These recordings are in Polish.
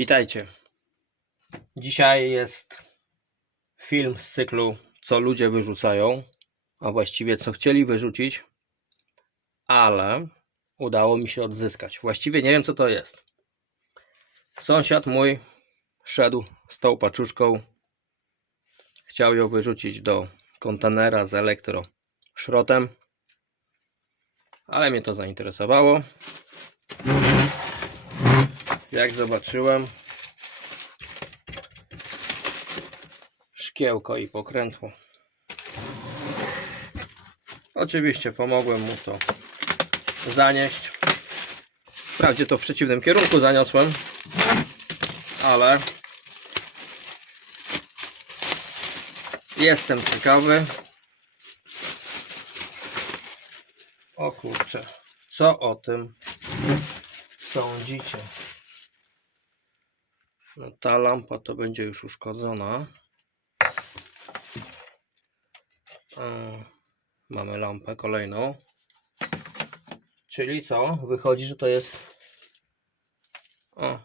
Witajcie. Dzisiaj jest film z cyklu Co ludzie wyrzucają, a właściwie co chcieli wyrzucić, ale udało mi się odzyskać. Właściwie nie wiem co to jest. Sąsiad mój szedł z tą paczuszką, chciał ją wyrzucić do kontenera z elektroszrotem, ale mnie to zainteresowało. Jak zobaczyłem, szkiełko i pokrętło. Oczywiście pomogłem mu to zanieść. Wprawdzie to w przeciwnym kierunku zaniosłem, ale jestem ciekawy. O kurczę, co o tym sądzicie? No, ta lampa to będzie już uszkodzona. E, Mamy lampę kolejną. Czyli co? Wychodzi, że to jest o,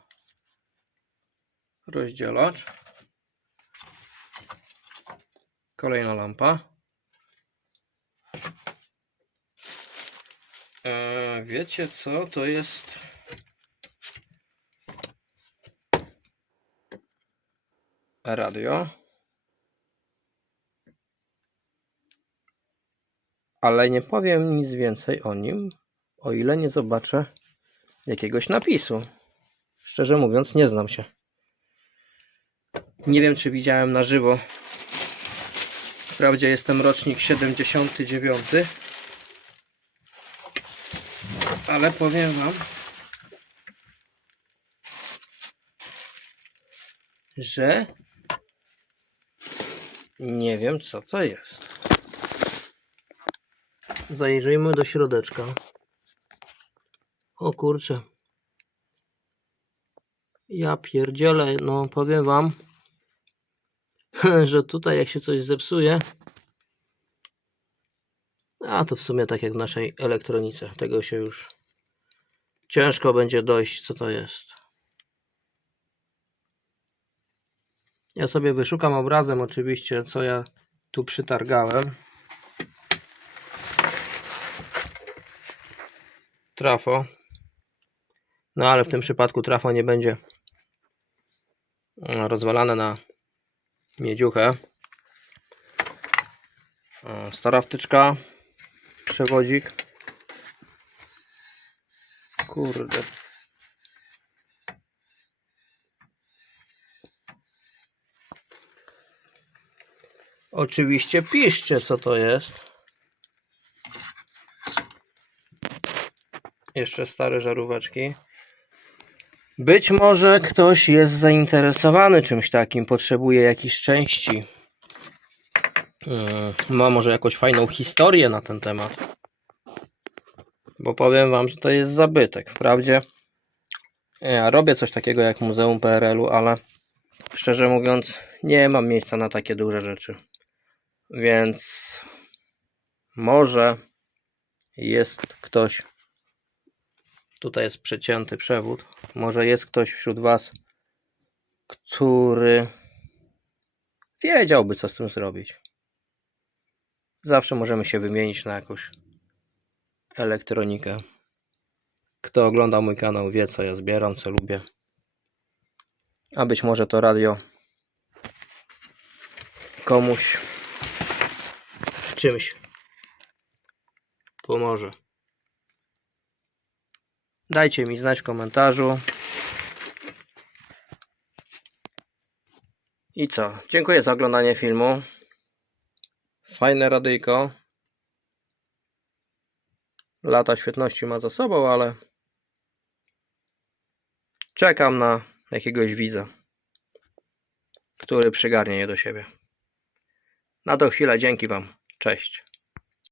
rozdzielacz. Kolejna lampa. E, wiecie co? To jest radio. Ale nie powiem nic więcej o nim, o ile nie zobaczę jakiegoś napisu. Szczerze mówiąc, nie znam się. Nie wiem, czy widziałem na żywo. Wprawdzie jestem rocznik 79. Ale powiem Wam, że nie wiem, co to jest. Zajrzyjmy do środeczka. O kurczę. Ja pierdzielę, no powiem wam, że tutaj jak się coś zepsuje, a to w sumie tak jak w naszej elektronice, tego się już ciężko będzie dojść, co to jest. Ja sobie wyszukam obrazem oczywiście, co ja tu przytargałem. Trafo. No ale w tym przypadku trafo nie będzie e, rozwalane na miedziuchę. E, Stara wtyczka. Przewodzik. Kurde. Oczywiście piszcie co to jest. Jeszcze stare żaróweczki. Być może ktoś jest zainteresowany czymś takim, potrzebuje jakichś części. Yy, Ma może jakąś fajną historię na ten temat. Bo powiem wam, że to jest zabytek. Wprawdzie ja robię coś takiego jak Muzeum PRL-u, ale szczerze mówiąc nie mam miejsca na takie duże rzeczy. Więc może jest ktoś Tutaj jest przecięty przewód. Może jest ktoś wśród Was, który wiedziałby, co z tym zrobić. Zawsze możemy się wymienić na jakąś elektronikę. Kto ogląda mój kanał, wie, co ja zbieram, co lubię. A być może to radio komuś czymś pomoże. Dajcie mi znać w komentarzu. I co? Dziękuję za oglądanie filmu. Fajne radyjko. Lata świetności ma za sobą, ale czekam na jakiegoś widza, który przygarnie je do siebie. Na tą chwilę dzięki Wam. Cześć.